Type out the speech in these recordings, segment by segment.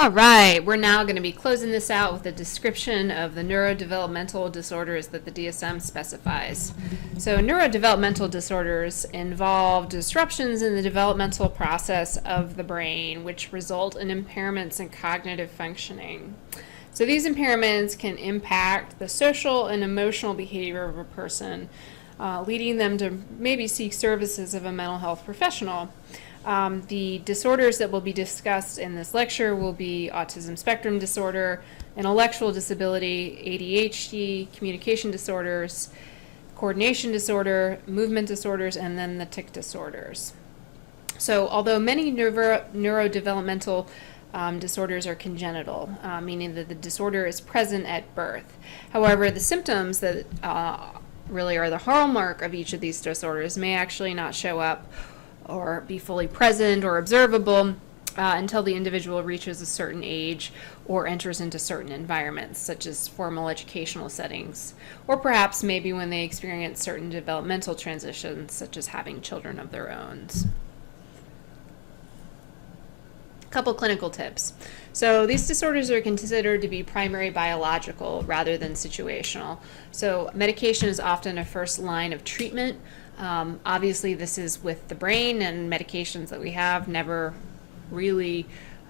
All right, we're now going to be closing this out with a description of the neurodevelopmental disorders that the DSM specifies. So neurodevelopmental disorders involve disruptions in the developmental process of the brain, which result in impairments in cognitive functioning. So these impairments can impact the social and emotional behavior of a person, leading them to maybe seek services of a mental health professional. The disorders that will be discussed in this lecture will be autism spectrum disorder, intellectual disability, ADHD, communication disorders, coordination disorder, movement disorders, and then the tic disorders. So although many neurodevelopmental disorders are congenital, meaning that the disorder is present at birth. However, the symptoms that really are the hallmark of each of these disorders may actually not show up or be fully present or observable until the individual reaches a certain age or enters into certain environments, such as formal educational settings, or perhaps maybe when they experience certain developmental transitions, such as having children of their own. Couple clinical tips. So these disorders are considered to be primary biological rather than situational. So medication is often a first line of treatment. Obviously this is with the brain, and medications that we have never really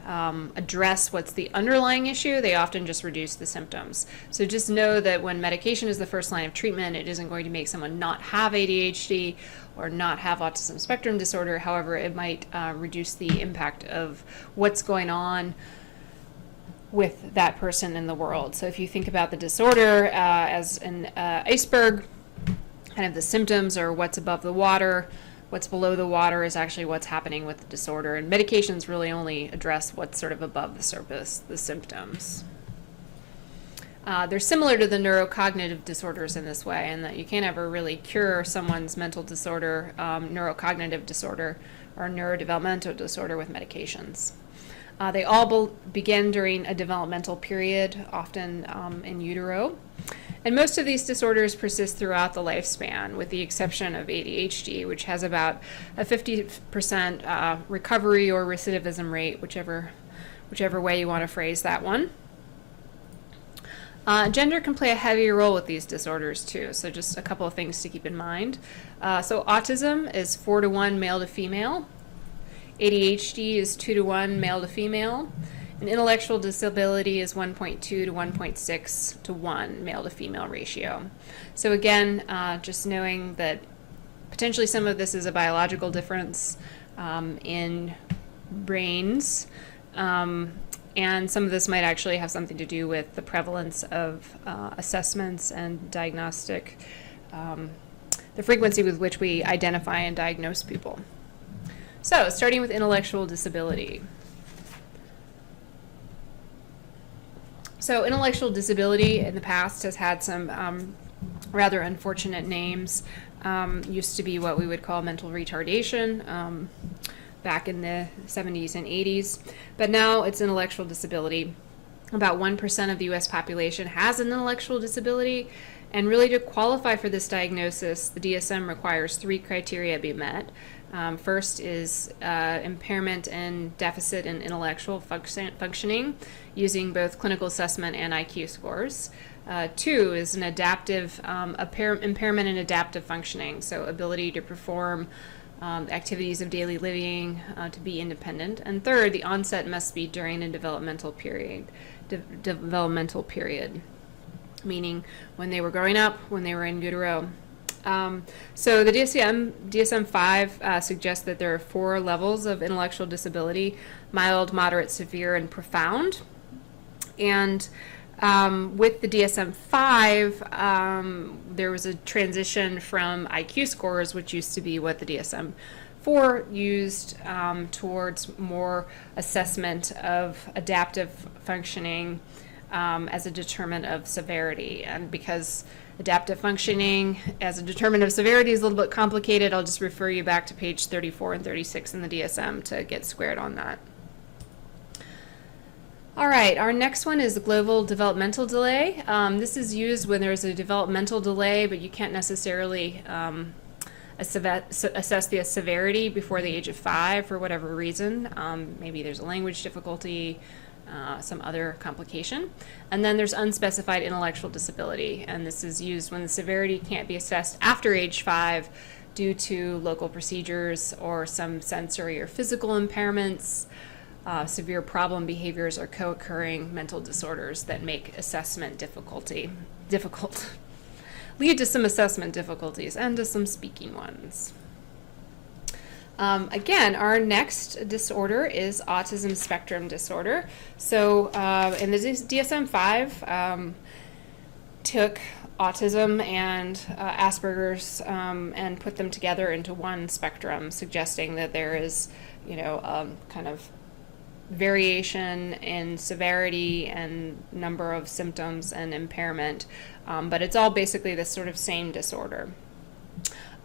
address what's the underlying issue. They often just reduce the symptoms. So just know that when medication is the first line of treatment, it isn't going to make someone not have ADHD or not have autism spectrum disorder. However, it might reduce the impact of what's going on with that person in the world. So if you think about the disorder as an iceberg, kind of the symptoms are what's above the water. What's below the water is actually what's happening with the disorder, and medications really only address what's sort of above the surface, the symptoms. They're similar to the neurocognitive disorders in this way, in that you can't ever really cure someone's mental disorder, neurocognitive disorder, or neurodevelopmental disorder with medications. They all begin during a developmental period, often in utero. And most of these disorders persist throughout the lifespan, with the exception of ADHD, which has about a 50% recovery or recidivism rate, whichever way you want to phrase that one. Gender can play a heavier role with these disorders too, so just a couple of things to keep in mind. So autism is 4-to-1 male to female. ADHD is 2-to-1 male to female. And intellectual disability is 1.2 to 1.6 to 1 male to female ratio. So again, just knowing that potentially some of this is a biological difference in brains, and some of this might actually have something to do with the prevalence of assessments and diagnostic, the frequency with which we identify and diagnose people. So starting with intellectual disability. So intellectual disability in the past has had some rather unfortunate names. Used to be what we would call mental retardation back in the 70s and 80s, but now it's intellectual disability. About 1% of the US population has an intellectual disability, and really to qualify for this diagnosis, the DSM requires 3 criteria be met. First is impairment and deficit in intellectual functioning using both clinical assessment and IQ scores. 2 is an adaptive impairment in adaptive functioning, so ability to perform activities of daily living, to be independent. And 3rd, the onset must be during a developmental period, meaning when they were growing up, when they were in utero. So the DSM-5 suggests that there are 4 levels of intellectual disability: mild, moderate, severe, and profound. And with the DSM-5, there was a transition from IQ scores, which used to be what the DSM-4 used, towards more assessment of adaptive functioning as a determinant of severity. And because adaptive functioning as a determinant of severity is a little bit complicated, I'll just refer you back to page 34 and 36 in the DSM to get squared on that. All right, our next one is the global developmental delay. This is used when there's a developmental delay, but you can't necessarily assess the severity before the age of 5 for whatever reason. Maybe there's a language difficulty, some other complication. And then there's unspecified intellectual disability, and this is used when the severity can't be assessed after age 5 due to local procedures or some sensory or physical impairments, severe problem behaviors, or co-occurring mental disorders that make assessment difficult, lead to some assessment difficulties and to some speaking ones. Again, our next disorder is autism spectrum disorder. So in the DSM-5, took autism and Asperger's and put them together into one spectrum, suggesting that there is, kind of variation in severity and number of symptoms and impairment, but it's all basically the sort of same disorder.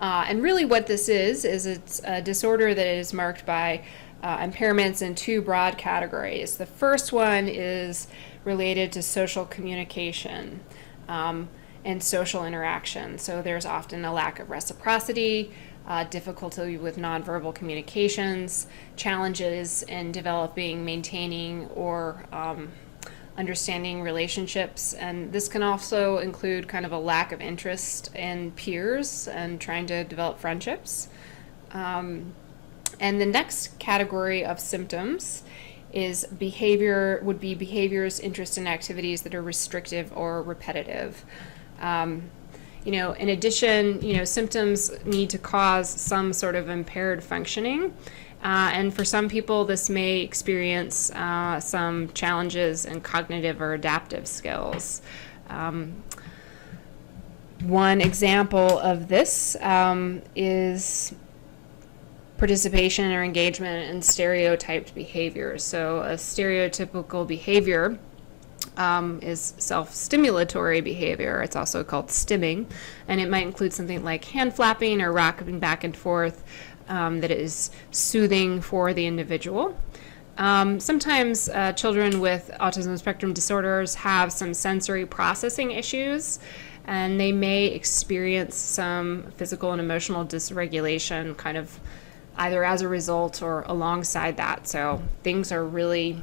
And really what this is it's a disorder that is marked by impairments in 2 broad categories. The first one is related to social communication and social interaction. So there's often a lack of reciprocity, difficulty with nonverbal communications, challenges in developing, maintaining, or understanding relationships, and this can also include kind of a lack of interest in peers and trying to develop friendships. And the next category of symptoms is behaviors, interest in activities that are restrictive or repetitive. In addition, symptoms need to cause some sort of impaired functioning. And for some people, this may experience some challenges in cognitive or adaptive skills. One example of this is participation or engagement in stereotyped behaviors. So a stereotypical behavior is self-stimulatory behavior. It's also called stimming, and it might include something like hand flapping or rocking back and forth that is soothing for the individual. Sometimes children with autism spectrum disorders have some sensory processing issues, and they may experience some physical and emotional dysregulation kind of either as a result or alongside that. So things are really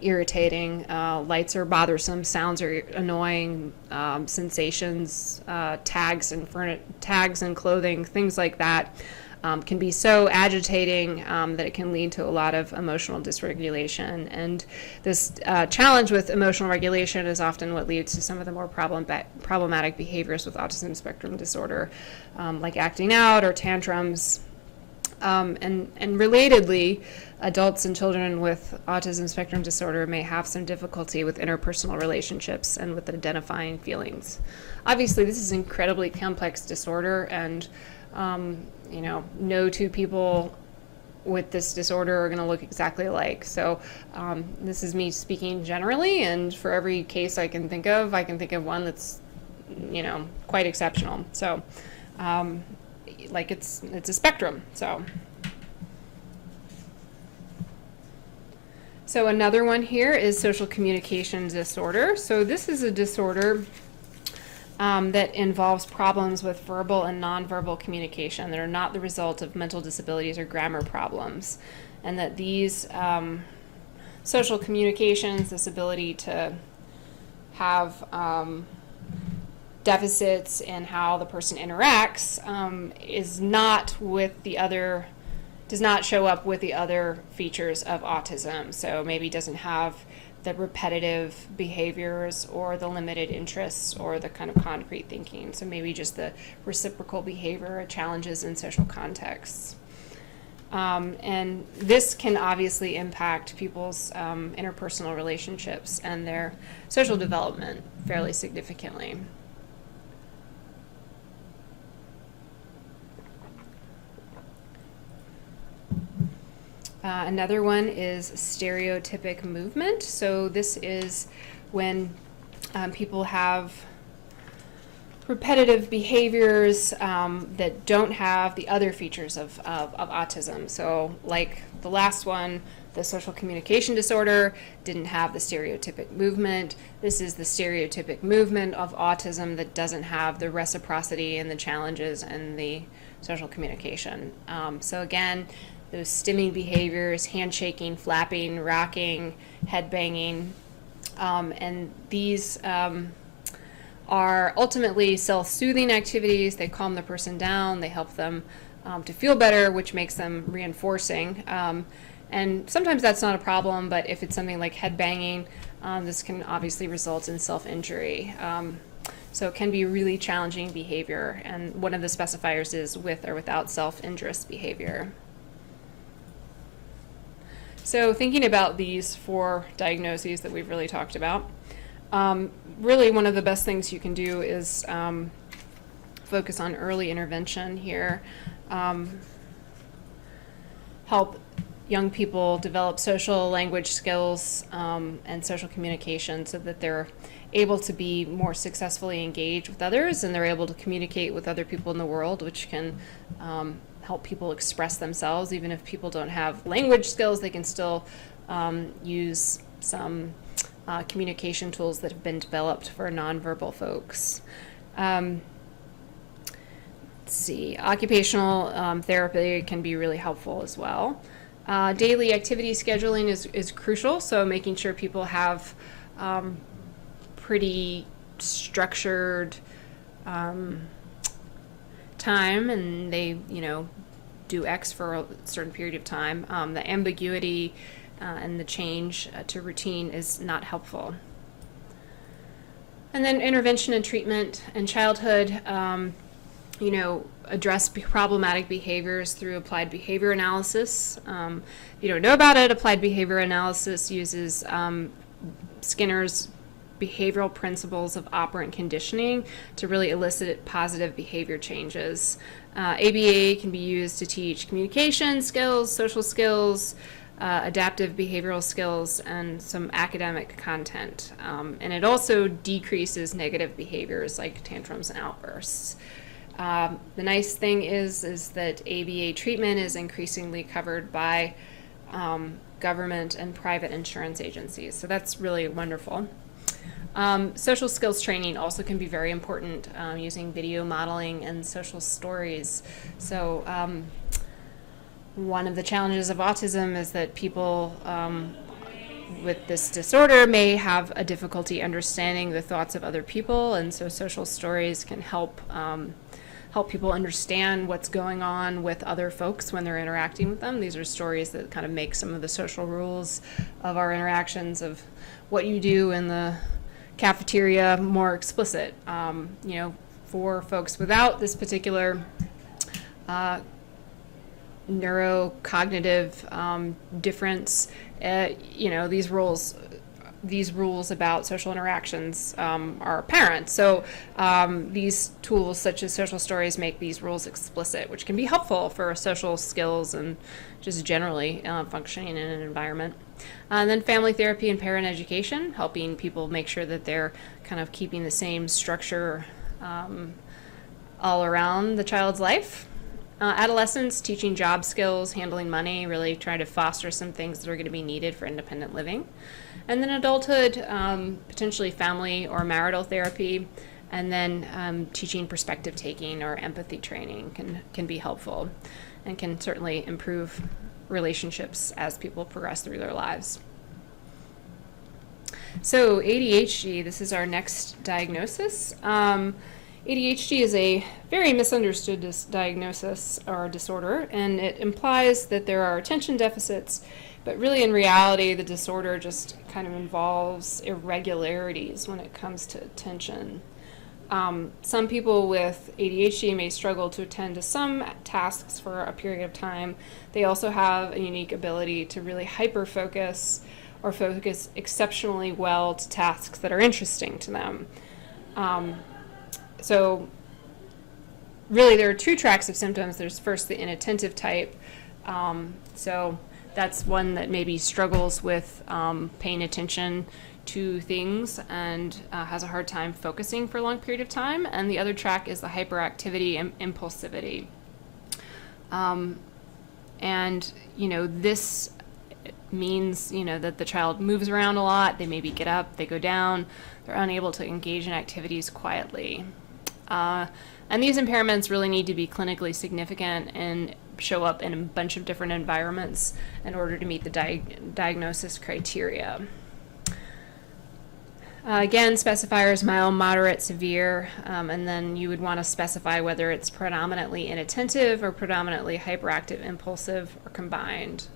irritating, lights are bothersome, sounds are annoying, sensations, tags and clothing, things like that can be so agitating that it can lead to a lot of emotional dysregulation. And this challenge with emotional regulation is often what leads to some of the more problematic behaviors with autism spectrum disorder, like acting out or tantrums. And relatedly, adults and children with autism spectrum disorder may have some difficulty with interpersonal relationships and with identifying feelings. Obviously, this is an incredibly complex disorder, and no 2 people with this disorder are going to look exactly alike. So this is me speaking generally, and for every case I can think of one that's quite exceptional. So it's a spectrum. So another one here is social communication disorder. So this is a disorder that involves problems with verbal and nonverbal communication that are not the result of mental disabilities or grammar problems, and that these social communications, this ability to have deficits in how the person interacts, does not show up with the other features of autism. So maybe doesn't have the repetitive behaviors or the limited interests or the kind of concrete thinking. So maybe just the reciprocal behavior or challenges in social contexts. And this can obviously impact people's interpersonal relationships and their social development fairly significantly. Another one is stereotypic movement. So this is when people have repetitive behaviors that don't have the other features of autism. So like the last one, the social communication disorder didn't have the stereotypic movement. This is the stereotypic movement of autism that doesn't have the reciprocity and the challenges and the social communication. So again, those stimming behaviors, handshaking, flapping, rocking, head banging. And these are ultimately self-soothing activities. They calm the person down, they help them to feel better, which makes them reinforcing. And sometimes that's not a problem, but if it's something like head banging, this can obviously result in self-injury. So it can be really challenging behavior, and one of the specifiers is with or without self-injurious behavior. So thinking about these 4 diagnoses that we've really talked about, really one of the best things you can do is focus on early intervention here. Help young people develop social language skills and social communication so that they're able to be more successfully engaged with others, and they're able to communicate with other people in the world, which can help people express themselves. Even if people don't have language skills, they can still use some communication tools that have been developed for nonverbal folks. Let's see, occupational therapy can be really helpful as well. Daily activity scheduling is crucial, so making sure people have pretty structured time, and they, do X for a certain period of time. The ambiguity and the change to routine is not helpful. And then intervention and treatment in childhood, address problematic behaviors through applied behavior analysis. If you don't know about it, applied behavior analysis uses Skinner's behavioral principles of operant conditioning to really elicit positive behavior changes. ABA can be used to teach communication skills, social skills, adaptive behavioral skills, and some academic content. And it also decreases negative behaviors like tantrums and outbursts. The nice thing is that ABA treatment is increasingly covered by government and private insurance agencies, so that's really wonderful. Social skills training also can be very important, using video modeling and social stories. So one of the challenges of autism is that people with this disorder may have a difficulty understanding the thoughts of other people, and so social stories can help people understand what's going on with other folks when they're interacting with them. These are stories that kind of make some of the social rules of our interactions, of what you do in the cafeteria, more explicit. For folks without this particular neurocognitive difference, these rules about social interactions are apparent. So these tools such as social stories make these rules explicit, which can be helpful for social skills and just generally functioning in an environment. And then family therapy and parent education, helping people make sure that they're kind of keeping the same structure all around the child's life. Adolescents, teaching job skills, handling money, really trying to foster some things that are going to be needed for independent living. And then adulthood, potentially family or marital therapy, and then teaching perspective taking or empathy training can be helpful and can certainly improve relationships as people progress through their lives. So ADHD, this is our next diagnosis. ADHD is a very misunderstood diagnosis or disorder, and it implies that there are attention deficits, but really in reality the disorder just kind of involves irregularities when it comes to attention. Some people with ADHD may struggle to attend to some tasks for a period of time. They also have a unique ability to really hyper-focus or focus exceptionally well to tasks that are interesting to them. So really there are 2 tracks of symptoms. There's first the inattentive type. So that's one that maybe struggles with paying attention to things and has a hard time focusing for a long period of time. And the other track is the hyperactivity and impulsivity. And, this means, that the child moves around a lot. They maybe get up, they go down, they're unable to engage in activities quietly. And these impairments really need to be clinically significant and show up in a bunch of different environments in order to meet the diagnosis criteria. Again, specifiers mild, moderate, severe, and then you would want to specify whether it's predominantly inattentive or predominantly hyperactive, impulsive, or combined.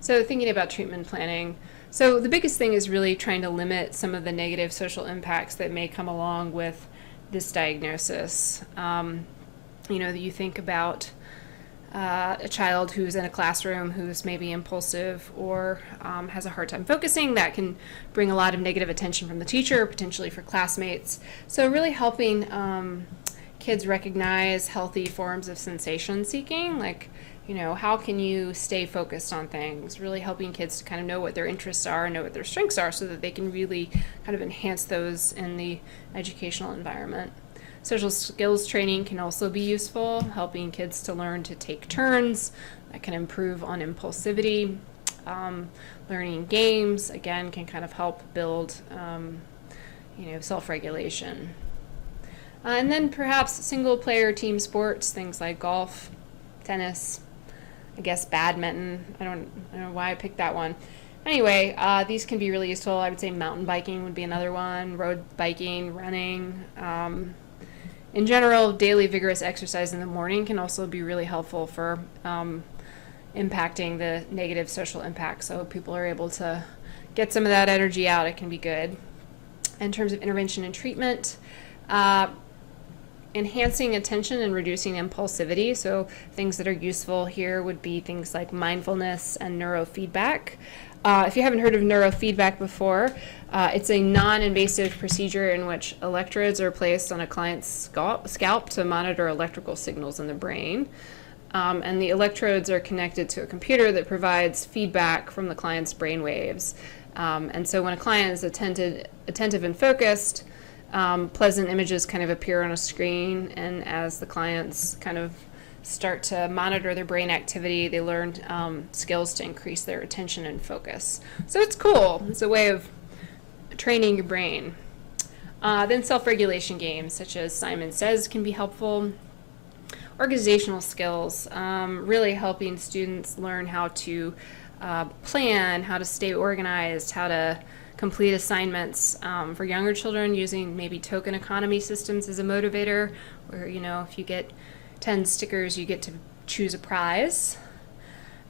So thinking about treatment planning. So the biggest thing is really trying to limit some of the negative social impacts that may come along with this diagnosis. You think about a child who's in a classroom who's maybe impulsive or has a hard time focusing. That can bring a lot of negative attention from the teacher, potentially for classmates. So really helping kids recognize healthy forms of sensation seeking, like, how can you stay focused on things? Really helping kids to kind of know what their interests are and know what their strengths are so that they can really kind of enhance those in the educational environment. Social skills training can also be useful, helping kids to learn to take turns. That can improve on impulsivity. Learning games, again, can kind of help build, self-regulation. And then perhaps single-player team sports, things like golf, tennis, I guess badminton. I don't know why I picked that one. Anyway, these can be really useful. I would say mountain biking would be another one, road biking, running. In general, daily vigorous exercise in the morning can also be really helpful for impacting the negative social impact. So people are able to get some of that energy out. It can be good. In terms of intervention and treatment, enhancing attention and reducing impulsivity. So things that are useful here would be things like mindfulness and neurofeedback. If you haven't heard of neurofeedback before, it's a non-invasive procedure in which electrodes are placed on a client's scalp to monitor electrical signals in the brain. And the electrodes are connected to a computer that provides feedback from the client's brain waves. And so when a client is attentive and focused, pleasant images kind of appear on a screen, and as the clients kind of start to monitor their brain activity, they learn skills to increase their attention and focus. So it's cool. It's a way of training your brain. Then self-regulation games, such as Simon Says, can be helpful. Organizational skills, really helping students learn how to plan, how to stay organized, how to complete assignments. For younger children, using maybe token economy systems as a motivator, where, if you get 10 stickers, you get to choose a prize.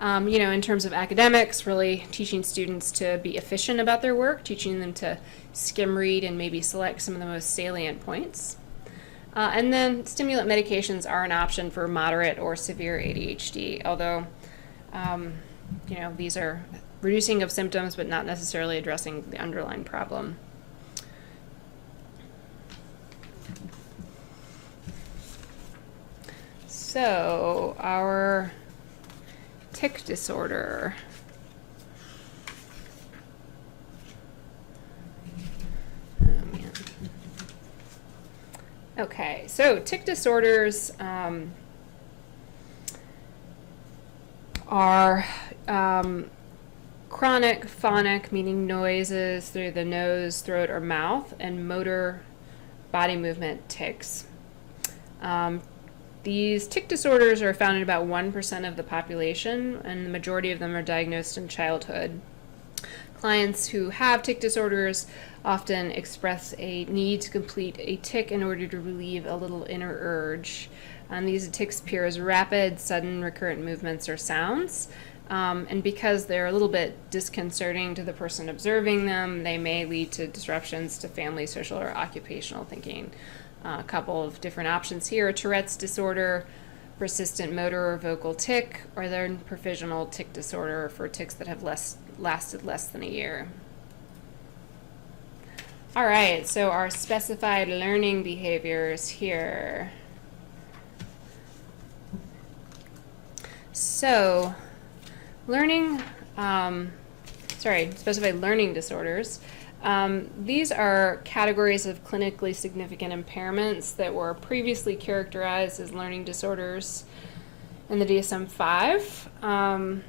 In terms of academics, really teaching students to be efficient about their work, teaching them to skim read and maybe select some of the most salient points. And then stimulant medications are an option for moderate or severe ADHD, although, these are reducing of symptoms but not necessarily addressing the underlying problem. So our tic disorder. Oh, man. Okay, so tic disorders are chronic phonic, meaning noises through the nose, throat, or mouth, and motor body movement tics. These tic disorders are found in about 1% of the population, and the majority of them are diagnosed in childhood. Clients who have tic disorders often express a need to complete a tic in order to relieve a little inner urge. These tics appear as rapid, sudden, recurrent movements or sounds. And because they're a little bit disconcerting to the person observing them, they may lead to disruptions to family, social, or occupational thinking. A couple of different options here: Tourette's disorder, persistent motor or vocal tic, or then provisional tic disorder for tics that have lasted less than a year. All right, so our specified learning behaviors here. So, specified learning disorders. These are categories of clinically significant impairments that were previously characterized as learning disorders in the DSM-5.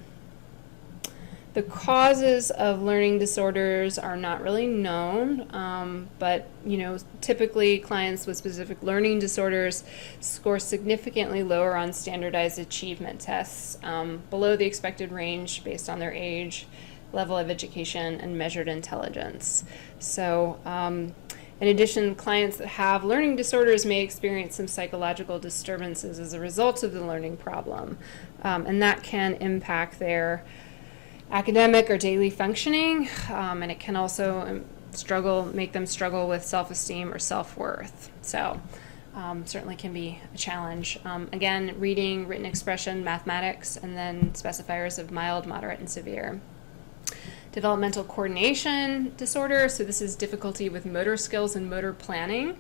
The causes of learning disorders are not really known, but typically clients with specific learning disorders score significantly lower on standardized achievement tests, below the expected range based on their age, level of education, and measured intelligence. So, in addition, clients that have learning disorders may experience some psychological disturbances as a result of the learning problem, and that can impact their academic or daily functioning, and it can also make them struggle with self-esteem or self-worth. So certainly can be a challenge. Again, reading, written expression, mathematics, and then specifiers of mild, moderate, and severe. Developmental coordination disorder, so this is difficulty with motor skills and motor planning.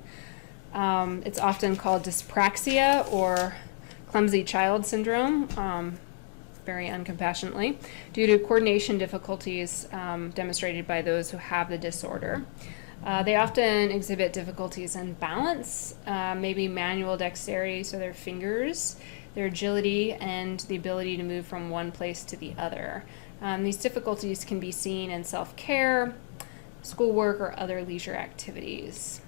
It's often called dyspraxia or clumsy child syndrome, very uncompassionately, due to coordination difficulties demonstrated by those who have the disorder. They often exhibit difficulties in balance, maybe manual dexterity, so their fingers, their agility, and the ability to move from one place to the other. These difficulties can be seen in self-care, schoolwork, or other leisure activities.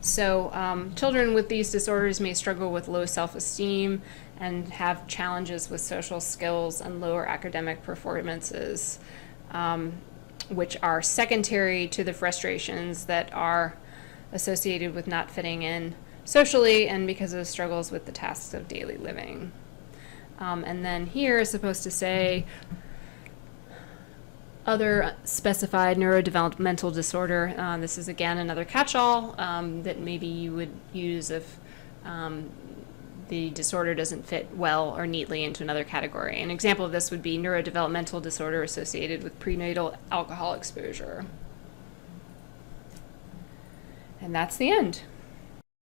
So children with these disorders may struggle with low self-esteem and have challenges with social skills and lower academic performances, which are secondary to the frustrations that are associated with not fitting in socially and because of struggles with the tasks of daily living. And then here is supposed to say other specified neurodevelopmental disorder. This is again another catch-all that maybe you would use if the disorder doesn't fit well or neatly into another category. An example of this would be neurodevelopmental disorder associated with prenatal alcohol exposure. And that's the end.